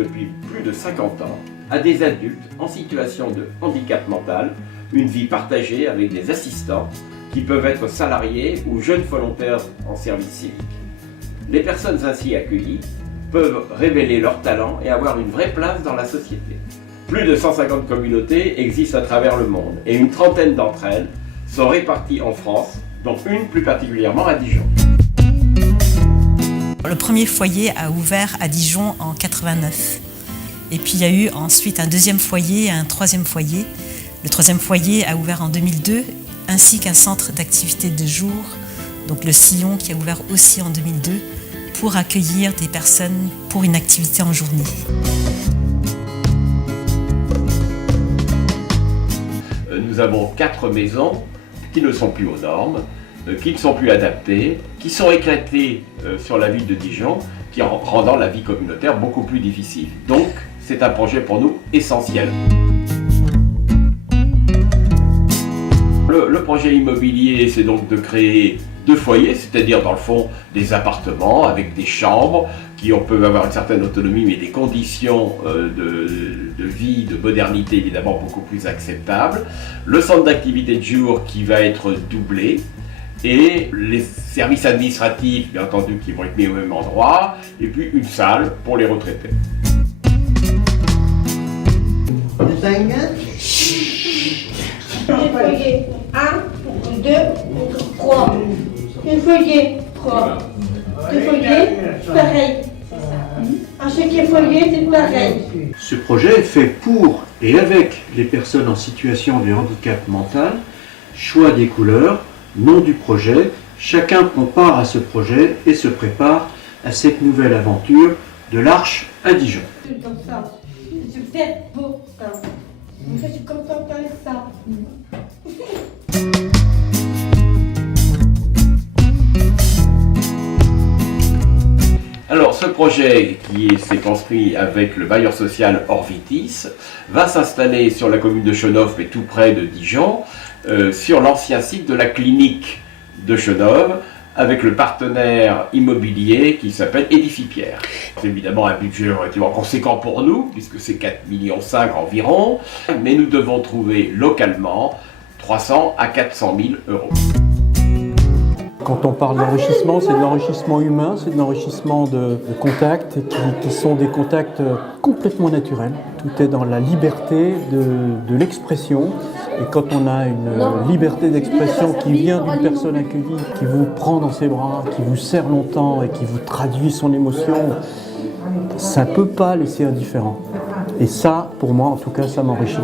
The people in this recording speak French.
depuis plus de 50 ans à des adultes en situation de handicap mental, une vie partagée avec des assistants qui peuvent être salariés ou jeunes volontaires en service civique. Les personnes ainsi accueillies peuvent révéler leurs talents et avoir une vraie place dans la société. Plus de 150 communautés existent à travers le monde et une trentaine d'entre elles sont réparties en France, dont une plus particulièrement à Dijon. Le premier foyer a ouvert à Dijon en 89. Et puis il y a eu ensuite un deuxième foyer et un troisième foyer. Le troisième foyer a ouvert en 2002, ainsi qu'un centre d'activité de jour, donc le Sillon, qui a ouvert aussi en 2002, pour accueillir des personnes pour une activité en journée. Nous avons 4 maisons qui ne sont plus aux normes, qui ne sont plus adaptées, qui sont éclatées sur la ville de Dijon, qui en rendant la vie communautaire beaucoup plus difficile. Donc, c'est un projet pour nous essentiel. Le projet immobilier, c'est donc de créer 2 foyers, c'est-à-dire dans le fond des appartements avec des chambres qui peuvent avoir une certaine autonomie mais des conditions de vie, de modernité évidemment beaucoup plus acceptables. Le centre d'activité de jour qui va être doublé et les services administratifs bien entendu qui vont être mis au même endroit et puis une salle pour les retraités. Un foyer, 1, 2, 3. Un foyer, 3. 2 foyers, pareil. Un cinquième foyer, c'est pareil. Ce projet est fait pour et avec les personnes en situation de handicap mental. Choix des couleurs, nom du projet. Chacun prend part à ce projet et se prépare à cette nouvelle aventure de l'Arche à Dijon. Comme ça, super beau ça. Je suis contente avec ça. Alors ce projet qui s'est construit avec le bailleur social Orvitis va s'installer sur la commune de Chenôve, mais tout près de Dijon, sur l'ancien site de la clinique de Chenôve, avec le partenaire immobilier qui s'appelle Édifipierre. C'est évidemment un budget relativement conséquent pour nous, puisque c'est 4,5 millions environ, mais nous devons trouver localement 300 à 400 000 euros. Quand on parle d'enrichissement, c'est de l'enrichissement humain, c'est de l'enrichissement de contacts qui sont des contacts complètement naturels. Tout est dans la liberté de l'expression. Et quand on a une liberté d'expression qui vient d'une personne accueillie, qui vous prend dans ses bras, qui vous serre longtemps et qui vous traduit son émotion, ça ne peut pas laisser indifférent. Et ça, pour moi en tout cas, ça m'enrichit.